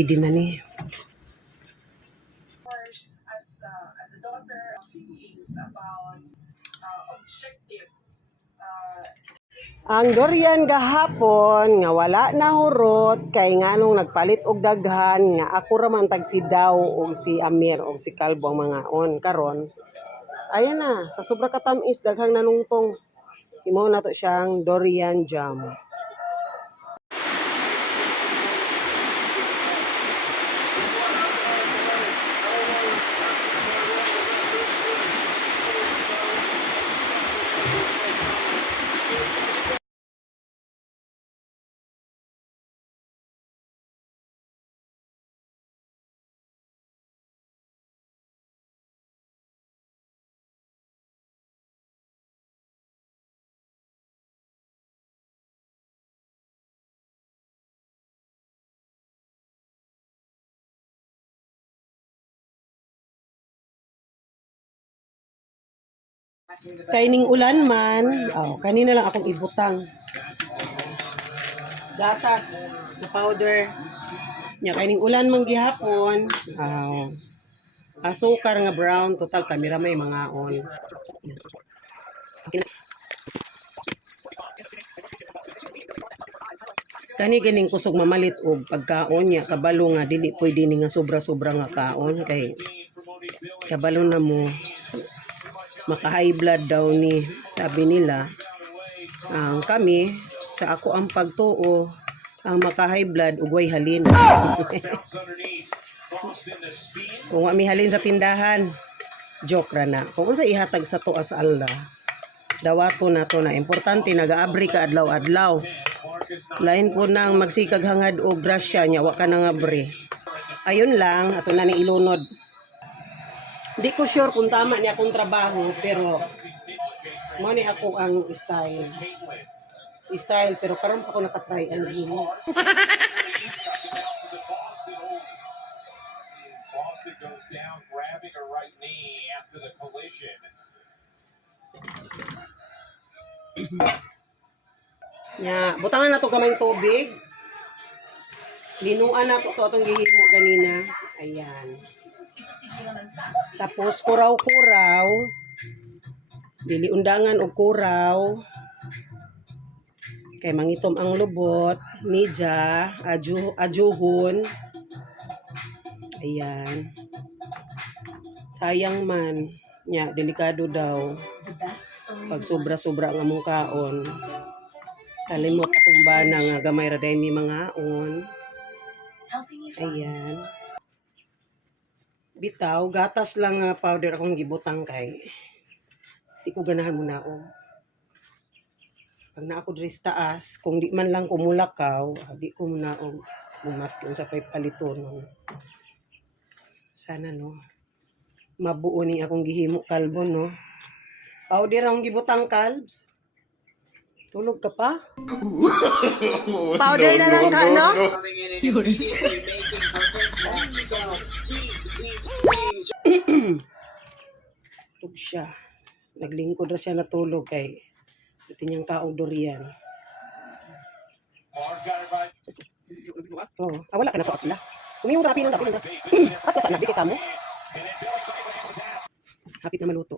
Pwede na ni. As a daughter, feelings about objective. Ang durian gahapon nga wala na hurot kay nganong nagpalit og daghan nga ako ra man tag si Daw og si Amir og si Kalbo ang mga on karon. Ayan na, sa sobra katamis daghang nanungtong. Imo na to siyang durian jam. Kaining ulan man, kanina lang akong ibutang. Gatas, na powder. Nya kaining ulan man gihapon, asukar nga brown, total kamera may mga on. Kani ganing kusog mamalit og pagkaon niya kabalo nga dili pwede ni nga sobra-sobra nga kaon kay kabalo na mo maka high blood daw ni sabi nila. Ang kami sa ako ang pagtuo ang maka high blood ug way halin. Kung wa mi halin sa tindahan, joke ra na. Kung unsa ihatag sa tuas Allah, dawato na to na importante nagaabri ka adlaw-adlaw. Lain po nang magsikag hangad o grasya nya wa ka nang abre. Ayun lang ato na ni ilunod. Di ko sure kung tama ni akong trabaho pero mo ni ako ang style pero karon pa ko nakatry ang himo. Boston goes down, grabbing a right knee after the collision. Nya, butangan na to gamay tubig. Linuan na to atong gihimo ganina. Ayan. Tapos kuraw-kuraw. Dili undangan og kuraw. Kay mangitom ang lubot, nidya, ajuhon. Ayan. Sayang man. Nya, delikado daw. Pag sobra-sobra ang among kaon. Kalimot akong bana nga gamay ra day mi mga on. Ayan. Bitaw, gatas lang nga powder akong gibutang kay. Di ko ganahan mo naong. Pag na ako diri sa taas, kung di man lang kumulakaw, di ko naong bumas kung sa pay paliton. Sana no. Mabuo ni akong gihimo kalbo no. Powder akong gibutang kalbs. Tulog ka pa? Powder na lang ka, no? Tulog siya. Naglingkod na siya natulog kay ito niyang kaong durian. Wala ka na po sila. Kumiyong rapi ng dapi. At kasaan na, di kasamo. Hapit na maluto.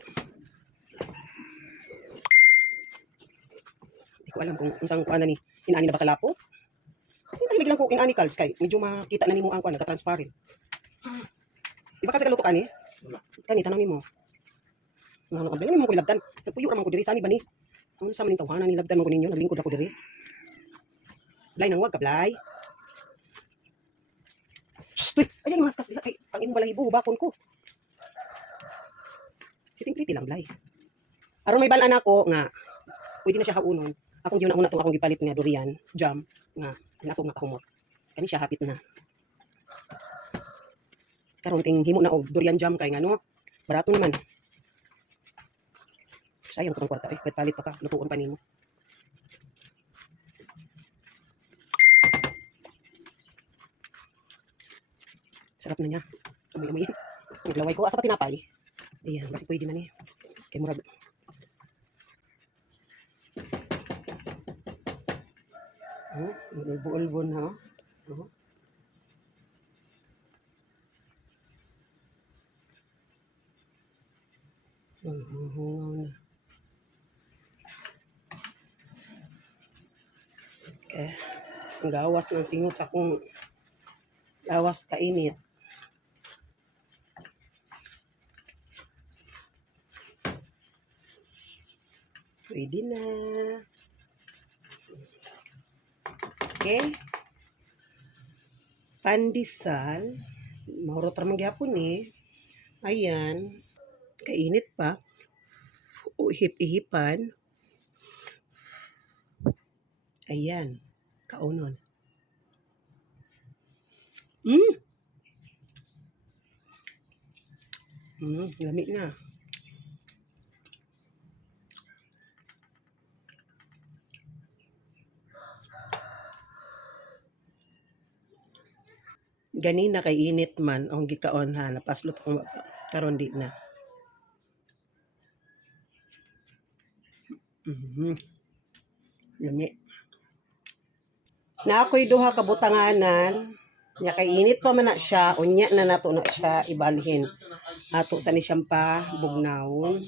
Ko alam kung unsang kuan ni inaani na bakalapo. Hindi lang ko inaani kalds kay medyo makita na nimo ang kuan naka-transparent. Di ba kasi kaluto kani? Kani tanong nimo. Ano ka ba nimo ko ilabtan? Nagpuyo ra man ko diri sani ba ni? Unsa man ning tawhanan ni labtan man ko ninyo naglingkod ako diri. Blay nang wag ka blay. Stoy, ay mas kas ay ang imong balahibo bakon ko. Siting pretty lang blay. Aron may balaan ako nga pwede na siya haunon. Akong giuna una tong akong gipalit nga durian jam nga natong nakahumot. Kani siya hapit na. Karon ting himo na og durian jam kay ngano barato naman. Sayang ko tong kwarta palit pa ka lutuon pa nimo. Sarap na niya. Amoy-amoy. Naglaway ko asa pa tinapay. Ayan, basi pwede na ni. Kay murag ulbo-ulbo na. Hungaw na. Okay. Ang gawas ng singot sa kung gawas kainit. Pwede na. Okay. Pandesal. Mahurot ramang gyapon eh. Ayan. Kainit pa. Ihip-ihipan. Ayan. Kaunon. Lamig na. Ganina kay init man ang gikaon ha, napaslot ko karon di na. Lami. Na ako'y duha ka butanganan, nya kay init pa man na siya, unya na nato na siya ibalhin. Ato sa ni siyang pa bugnawon.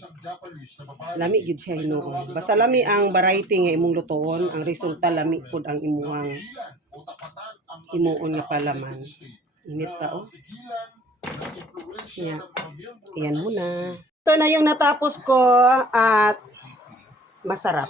Lami gyud siya hinuon. Basta lami ang variety nga imong lutoon, ang resulta lami pud ang imuhang himuon nga palaman. Init pa oh. Yeah. Ayan muna. Ito na yung natapos ko at masarap.